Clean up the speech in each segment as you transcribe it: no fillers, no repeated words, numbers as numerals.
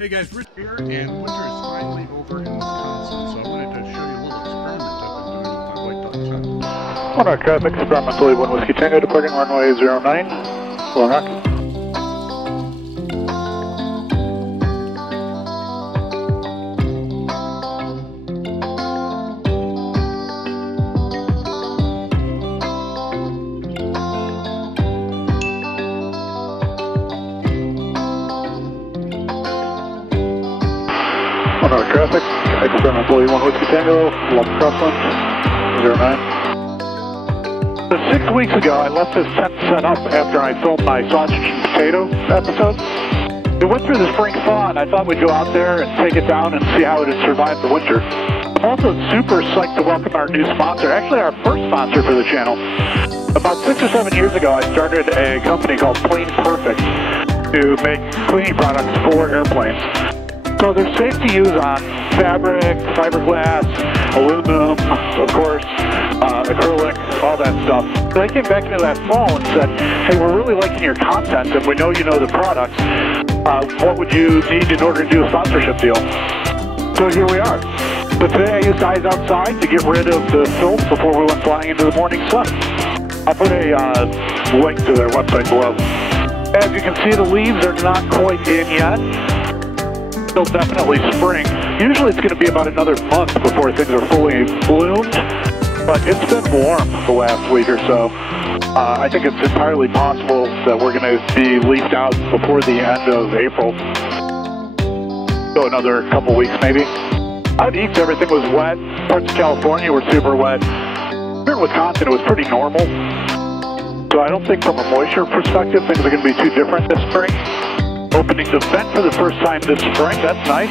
Hey guys, Rich here, and winter is finally over in Wisconsin, so I wanted to show you a little experiment I've been doing with my white dog. On our traffic, experimentally 1 Whiskey Tango, departing runway 09, Long Rock. On our traffic, experimentally 1 Whiskey Tango, Long Crossland 09. So 6 weeks ago, I left this tent set up after I filmed my sausage and potato episode. It went through the spring thaw, and I thought we'd go out there and take it down and see how it had survived the winter. I'm also super psyched to welcome our new sponsor, actually our first sponsor for the channel. About 6 or 7 years ago, I started a company called Clean Perfect to make cleaning products for airplanes. So they're safe to use on fabric, fiberglass, aluminum, of course, acrylic, all that stuff. So they came back to me last fall and said, hey, we're really liking your content and we know you know the products. What would you need in order to do a sponsorship deal? So here we are. So today I used eyes outside to get rid of the filth before we went flying into the morning sun. I'll put a link to their website below. As you can see, the leaves are not quite in yet. Still definitely spring. Usually it's going to be about another month before things are fully bloomed, but it's been warm the last week or so. I think it's entirely possible that we're going to be leafed out before the end of April. So another couple weeks maybe. Out east everything was wet. Parts of California were super wet. Here in Wisconsin it was pretty normal. So I don't think from a moisture perspective things are going to be too different this spring. Opening the vent for the first time this spring, that's nice.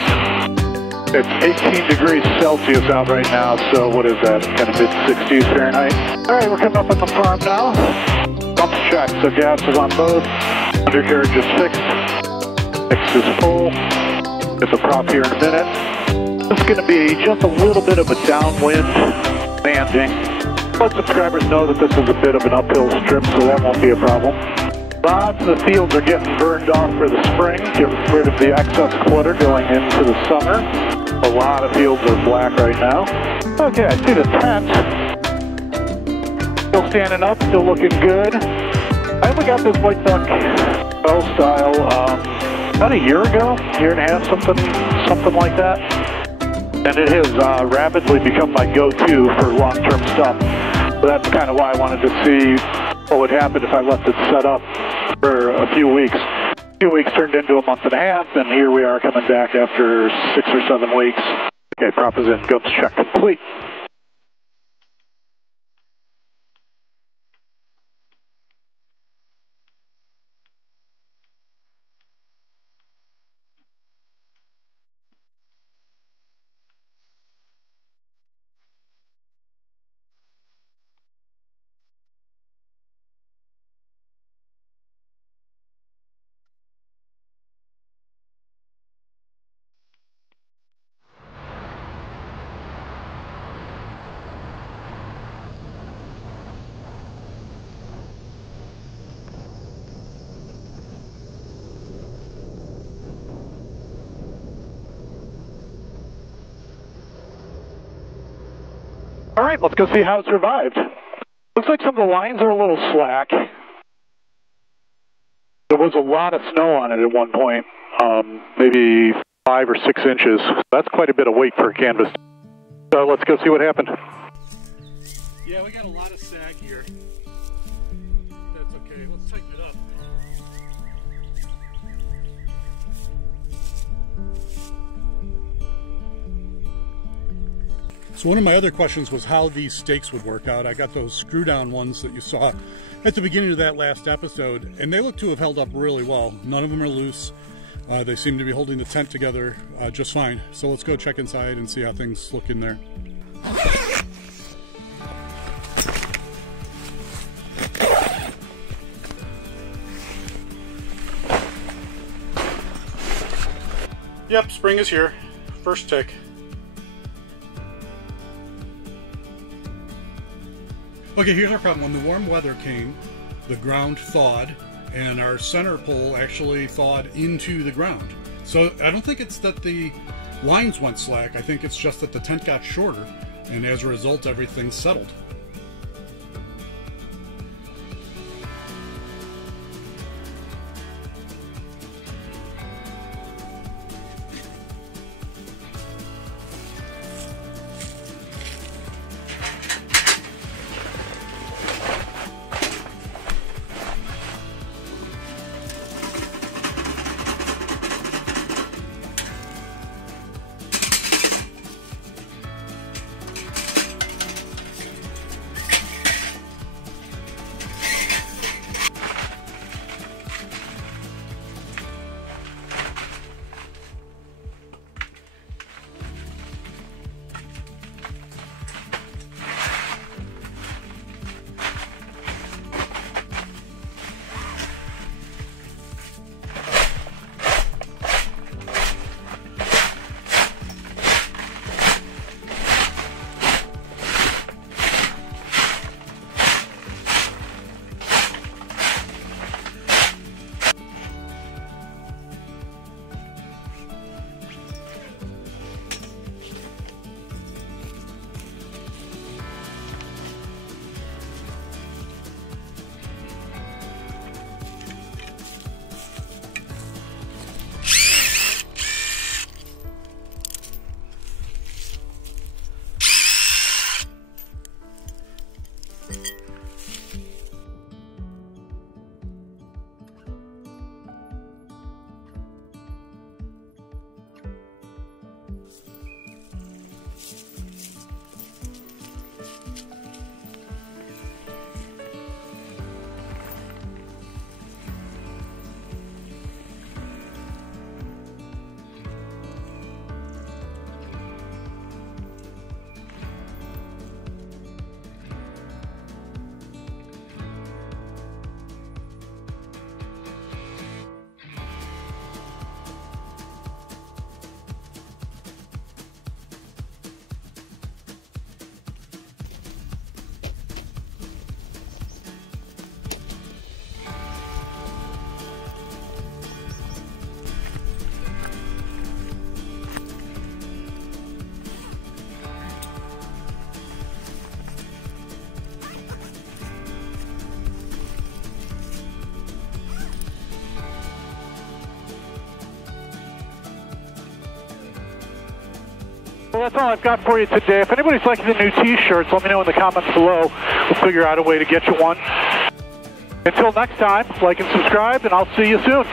It's 18 degrees Celsius out right now, so what is that, kind of mid-60s Fahrenheit. Alright, we're coming up on the farm now. Pumps checked, so gas is on both. Undercarriage is fixed. Mix is full. Get the prop here in a minute. This is going to be just a little bit of a downwind landing. But subscribers know that this is a bit of an uphill strip, so that won't be a problem. Lots of the fields are getting burned off for the spring, get rid of the excess clutter going into the summer. A lot of fields are black right now. Okay, I see the tent. Still standing up, still looking good. I only got this White Duck Bell style about a year ago, year and a half, something like that. And it has rapidly become my go-to for long-term stuff. So that's kind of why I wanted to see what would happen if I left it set up for a few weeks. A few weeks turned into a month and a half, and here we are coming back after 6 or 7 weeks. Okay, prop is in, gums check complete. All right, let's go see how it survived. Looks like some of the lines are a little slack. There was a lot of snow on it at one point, maybe 5 or 6 inches. That's quite a bit of weight for a canvas. So let's go see what happened. Yeah, we got a lot of sag here. That's okay, let's tighten it up. So one of my other questions was how these stakes would work out. I got those screw down ones that you saw at the beginning of that last episode, and they look to have held up really well. None of them are loose. They seem to be holding the tent together just fine. So let's go check inside and see how things look in there. Yep, spring is here. First tick. Okay, here's our problem. When the warm weather came, the ground thawed, and our center pole actually thawed into the ground. So I don't think it's that the lines went slack. I think it's just that the tent got shorter, and as a result, everything settled. Well, that's all I've got for you today. If anybody's liking the new t-shirts, let me know in the comments below. We'll figure out a way to get you one. Until next time, like and subscribe, and I'll see you soon.